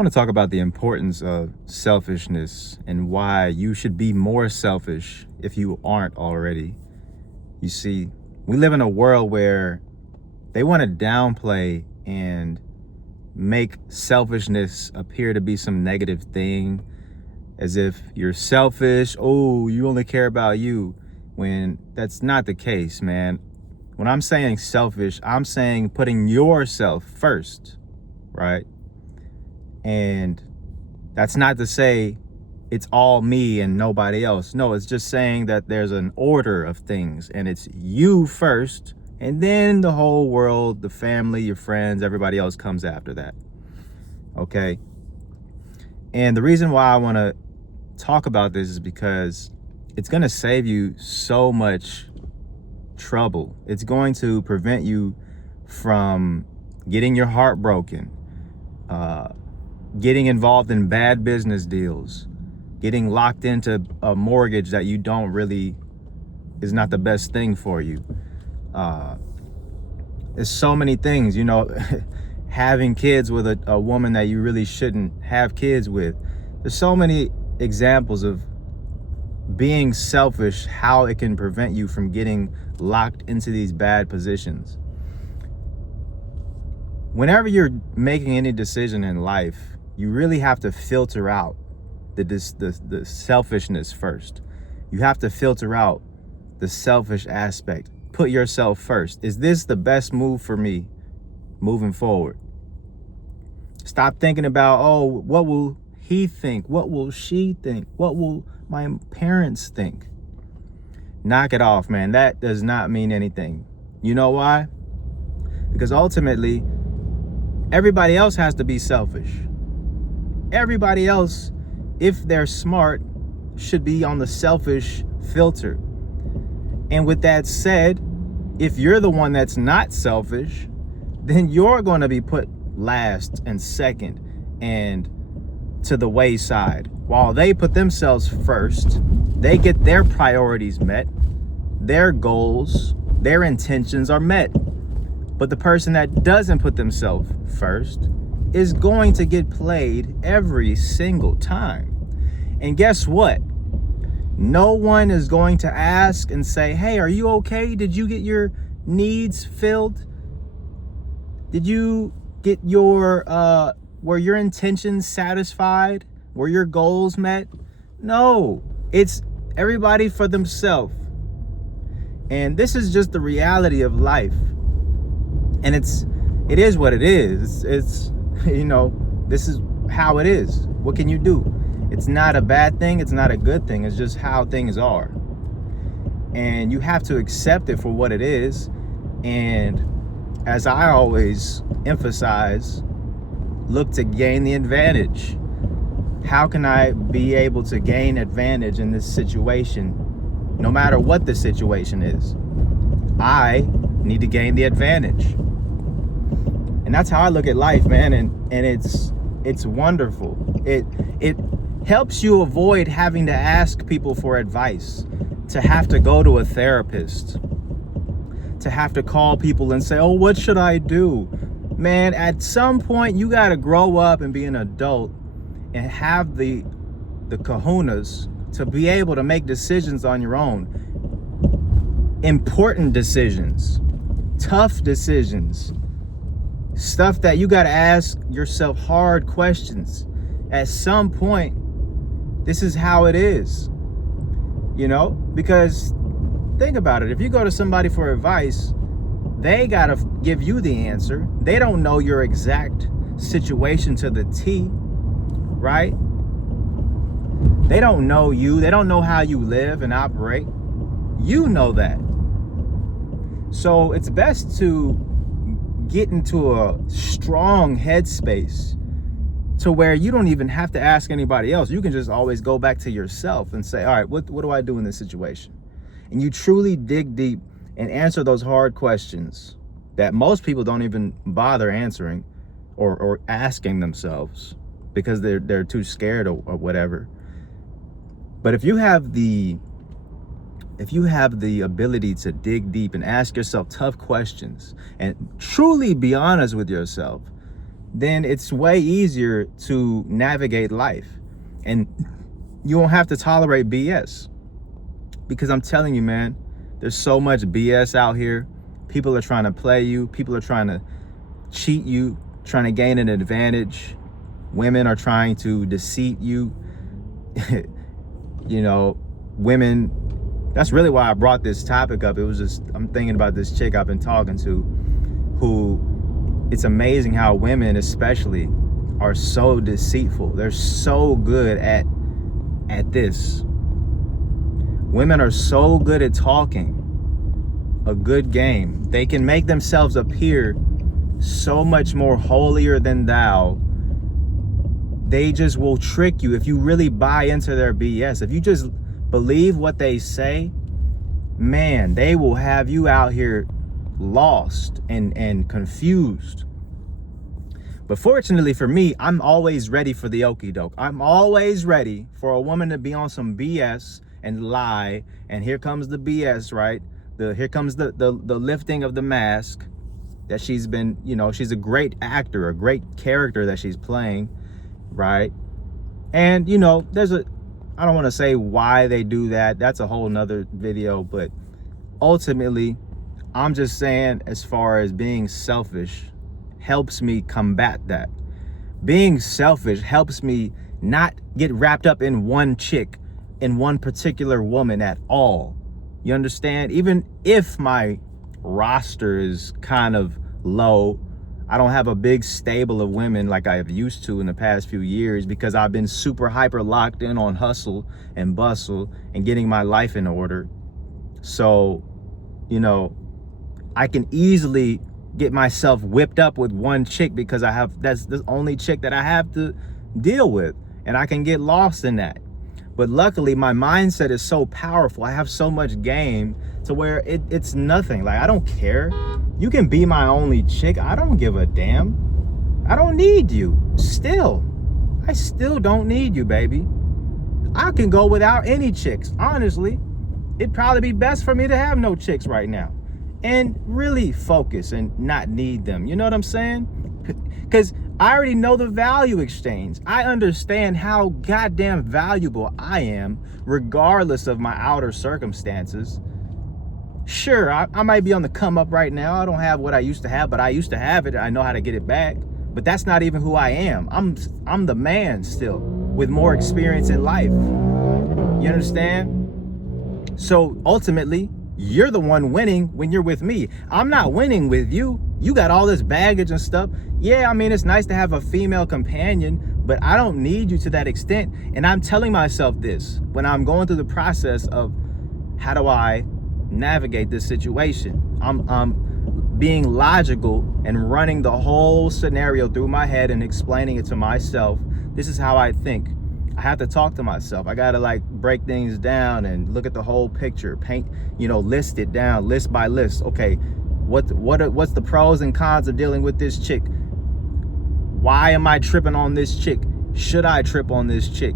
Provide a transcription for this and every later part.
want to talk about the importance of selfishness and why you should be more selfish if you aren't already. You see, we live in a world where they want to downplay and make selfishness appear to be some negative thing, as if you're selfish. Oh, you only care about you, when that's not the case, man. When I'm saying selfish, I'm saying putting yourself first, right? And that's not to say it's all me and nobody else. No, it's just saying that there's an order of things, and it's you first, and then the whole world, the family, your friends, everybody else comes after that. Okay? And the reason why I want to talk about this is because it's going to save you so much trouble. It's going to prevent you from getting your heart broken, getting involved in bad business deals, getting locked into a mortgage that you don't really is not the best thing for you. There's so many things, having kids with a woman that you really shouldn't have kids with. There's so many examples of being selfish, how it can prevent you from getting locked into these bad positions. Whenever you're making any decision in life, you really have to filter out the selfishness first. You have to filter out the selfish aspect. Put yourself first. Is this the best move for me moving forward? Stop thinking about, oh, what will he think? What will she think? What will my parents think? Knock it off, man. That does not mean anything. You know why? Because ultimately, everybody else has to be selfish. Everybody else, if they're smart, should be on the selfish filter. And with that said, if you're the one that's not selfish, then you're going to be put last and second and to the wayside. While they put themselves first, they get their priorities met, their goals, their intentions are met. But the person that doesn't put themselves first is going to get played every single time. And guess what? No one is going to ask and say, hey, are you okay? Did you get your needs filled? Did you get were your intentions satisfied? Were your goals met? No, it's everybody for themselves. And this is just the reality of life. And it is what it is. It's this is how it is. What can you do? It's not a bad thing. It's not a good thing. It's just how things are. And you have to accept it for what it is. And as I always emphasize, look to gain the advantage. How can I be able to gain advantage in this situation? No matter what the situation is, I need to gain the advantage. And that's how I look at life, man. And it's wonderful. It helps you avoid having to ask people for advice, to have to go to a therapist, to have to call people and say, oh, what should I do? Man, at some point you got to grow up and be an adult and have the kahunas to be able to make decisions on your own. Important decisions, tough decisions, stuff that you got to ask yourself hard questions. At some point, this is how it is, because think about it. If you go to somebody for advice, they got to give you the answer. They don't know your exact situation to the T, right? They don't know you. They don't know how you live and operate. You know that. So it's best to get into a strong headspace to where you don't even have to ask anybody else. You can just always go back to yourself and say, all right, what do I do in this situation? And you truly dig deep and answer those hard questions that most people don't even bother answering or asking themselves because they're too scared or whatever. But if you have the ability to dig deep and ask yourself tough questions and truly be honest with yourself, then it's way easier to navigate life. And you won't have to tolerate BS. Because I'm telling you, man, there's so much BS out here. People are trying to play you. People are trying to cheat you, trying to gain an advantage. Women are trying to deceive you. You know, women, that's really why I brought this topic up. It was just, I'm thinking about this chick I've been talking to who, it's amazing how women especially are so deceitful. They're so good at this. Women are so good at talking a good game. They can make themselves appear so much more holier than thou. They just will trick you if you really buy into their BS. If you just believe what they say, man, they will have you out here lost and confused. But fortunately for me, I'm always ready for the okie doke. I'm always ready for a woman to be on some BS and lie. And here comes the BS, right? Here comes the lifting of the mask that she's been, you know, she's a great actor, a great character that she's playing, right? And, you know, I don't want to say why they do that. That's a whole nother video. But ultimately, I'm just saying, as far as being selfish helps me combat that. Being selfish helps me not get wrapped up in one chick, in one particular woman at all. You understand? Even if my roster is kind of low, I don't have a big stable of women like I have used to in the past few years, because I've been super hyper locked in on hustle and bustle and getting my life in order. So, you know, I can easily get myself whipped up with one chick because that's the only chick that I have to deal with, and I can get lost in that. But luckily, my mindset is so powerful. I have so much game to where it's nothing. Like, I don't care. You can be my only chick. I don't give a damn. I don't need you. I still don't need you, baby. I can go without any chicks. Honestly, it'd probably be best for me to have no chicks right now and really focus and not need them. You know what I'm saying? Because I already know the value exchange. I understand how goddamn valuable I am, regardless of my outer circumstances. Sure, I might be on the come up right now. I don't have what I used to have, but I used to have it. I know how to get it back. But that's not even who I am. I'm the man still, with more experience in life. You understand? So ultimately, you're the one winning when you're with me. I'm not winning with you. You got all this baggage and stuff. Yeah, I mean, it's nice to have a female companion, but I don't need you to that extent. And I'm telling myself this when I'm going through the process of how do I navigate this situation. I'm being logical and running the whole scenario through my head and explaining it to myself. This is how I think. I have to talk to myself. I gotta like break things down and look at the whole picture, paint, you know, list it down, list by list. Okay, what's the pros and cons of dealing with this chick? Why am I tripping on this chick? Should I trip on this chick?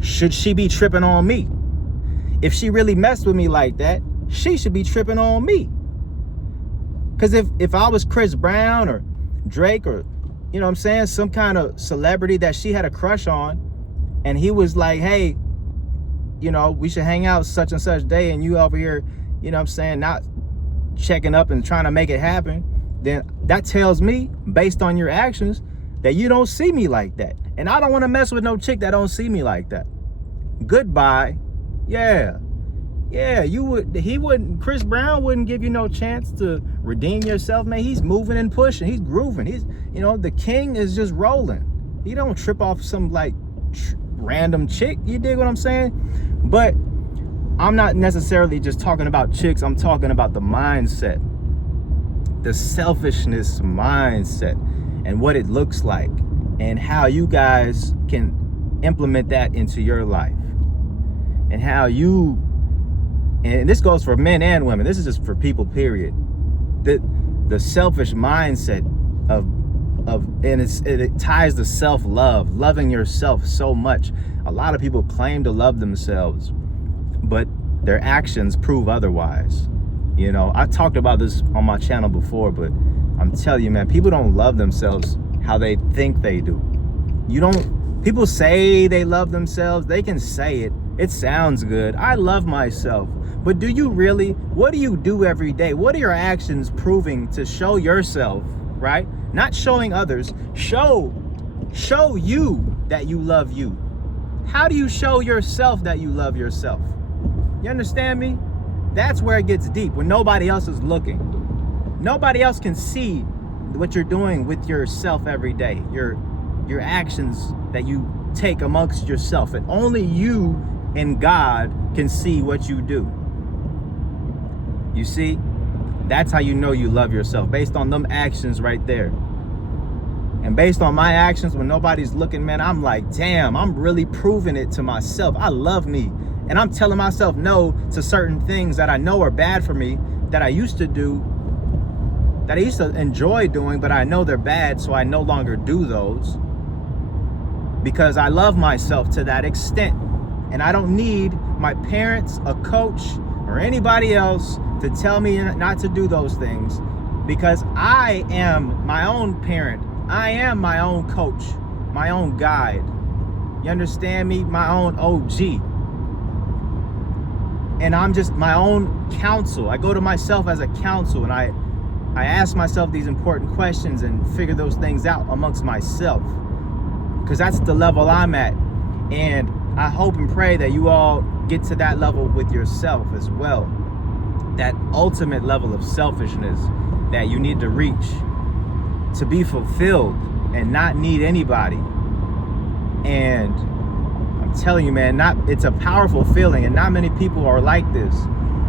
Should she be tripping on me? If she really messed with me like that, she should be tripping on me. Because if I was Chris Brown or Drake or, you know what I'm saying, some kind of celebrity that she had a crush on, and he was like, hey, you know, we should hang out such and such day, and you over here, you know what I'm saying, not checking up and trying to make it happen, then that tells me, based on your actions, that you don't see me like that. And I don't want to mess with no chick that don't see me like that. Goodbye. Yeah, Chris Brown wouldn't give you no chance to redeem yourself, man. He's moving and pushing, he's grooving, he's, you know, the king is just rolling. He don't trip off some like random chick, you dig what I'm saying? But I'm not necessarily just talking about chicks, I'm talking about the mindset, the selfishness mindset, and what it looks like, and how you guys can implement that into your life. And how you, and this goes for men and women, this is just for people, period. The selfish mindset of and it ties to self-love, loving yourself so much. A lot of people claim to love themselves, but their actions prove otherwise. You know, I talked about this on my channel before, but I'm telling you, man, people don't love themselves how they think they do. People say they love themselves. They can say it. It sounds good. I love myself. But do you really? What do you do every day? What are your actions proving to show yourself, right? Not showing others. Show you that you love you. How do you show yourself that you love yourself? You understand me? That's where it gets deep, when nobody else is looking. Nobody else can see what you're doing with yourself every day. Your actions that you take amongst yourself. And only you and God can see what you do. You see? That's how you know you love yourself, based on them actions right there. And based on my actions when nobody's looking, man, I'm like, damn, I'm really proving it to myself. I love me. And I'm telling myself no to certain things that I know are bad for me, that I used to do, that I used to enjoy doing, but I know they're bad, so I no longer do those. Because I love myself to that extent. And I don't need my parents, a coach, or anybody else to tell me not to do those things, because I am my own parent. I am my own coach, my own guide. You understand me? My own OG. And I'm just my own counsel. I go to myself as a counsel, and I ask myself these important questions and figure those things out amongst myself, because that's the level I'm at. And I hope and pray that you all get to that level with yourself as well. That ultimate level of selfishness that you need to reach to be fulfilled and not need anybody. And I'm telling you, man, it's a powerful feeling, and not many people are like this.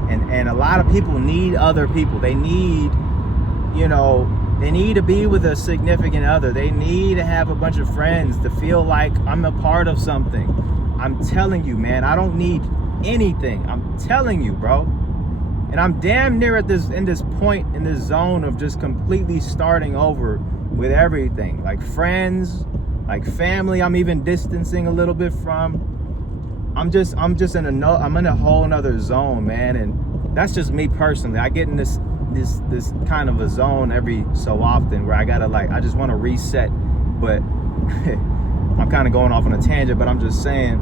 And a lot of people need other people. They need, they need to be with a significant other. They need to have a bunch of friends to feel like I'm a part of something. I'm telling you, man, I don't need anything. I'm telling you, bro. And I'm damn near in this point, in this zone of just completely starting over with everything. Like friends, like family, I'm even distancing a little bit from. I'm in a whole nother zone, man. And that's just me personally. I get in this kind of a zone every so often where I just want to reset. But I'm kind of going off on a tangent, but I'm just saying,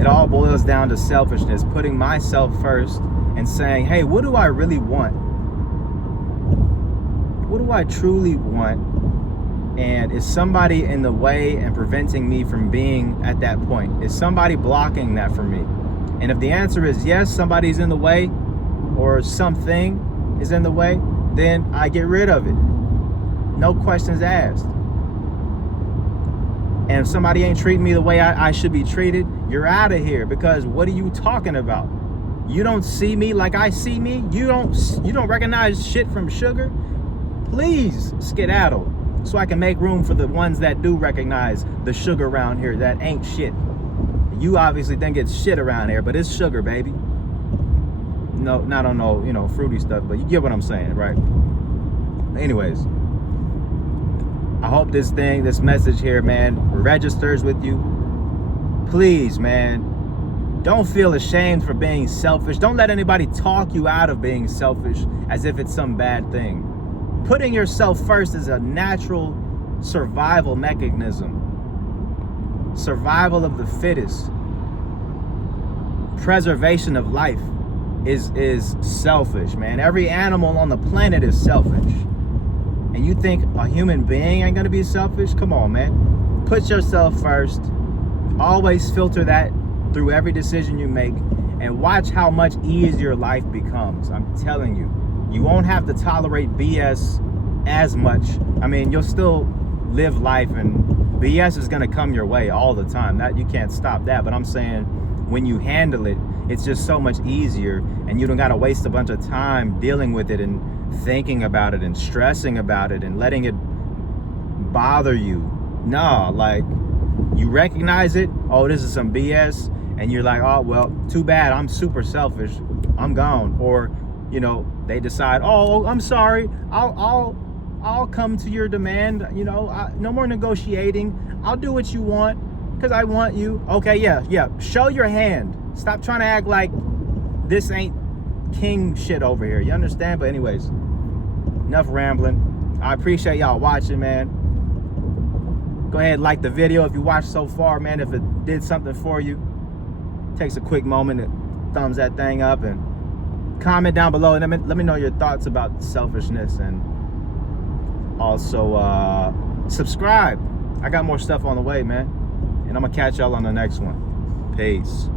it all boils down to selfishness, putting myself first and saying, hey, what do I really want? What do I truly want? And is somebody in the way and preventing me from being at that point? Is somebody blocking that for me? And if the answer is yes, somebody's in the way, or something is in the way, then I get rid of it. No questions asked. And if somebody ain't treating me the way I should be treated, you're out of here. Because what are you talking about? You don't see me like I see me? You don't recognize shit from sugar? Please skedaddle, so I can make room for the ones that do recognize the sugar around here that ain't shit. You obviously think it's shit around here, but it's sugar, baby. No, not on no, fruity stuff, but you get what I'm saying, right? Anyways, I hope this message here, man, registers with you. Please, man, don't feel ashamed for being selfish. Don't let anybody talk you out of being selfish as if it's some bad thing. Putting yourself first is a natural survival mechanism. Survival of the fittest. Preservation of life is selfish, man. Every animal on the planet is selfish. And you think a human being ain't gonna be selfish? Come on, man. Put yourself first. Always filter that through every decision you make, and watch how much easier life becomes. I'm telling you. You won't have to tolerate BS as much. I mean, you'll still live life, and BS is gonna come your way all the time. That you can't stop that. But I'm saying, when you handle it, it's just so much easier, and you don't gotta waste a bunch of time dealing with it and thinking about it and stressing about it and letting it bother you. No, like, you recognize it. Oh, this is some BS, and you're like, oh well, too bad. I'm super selfish. I'm gone. Or they decide, oh, I'm sorry, I'll come to your demand, no more negotiating. I'll do what you want because I want you. Okay, yeah, show your hand. Stop trying to act like this ain't king shit over here. You understand? But anyways, enough rambling. I appreciate y'all watching, man. Go ahead and like the video if you watched so far, man. If it did something for you, takes a quick moment to thumbs that thing up, and comment down below and let me know your thoughts about selfishness, and also subscribe. I got more stuff on the way, man, and I'm gonna catch y'all on the next one. Peace.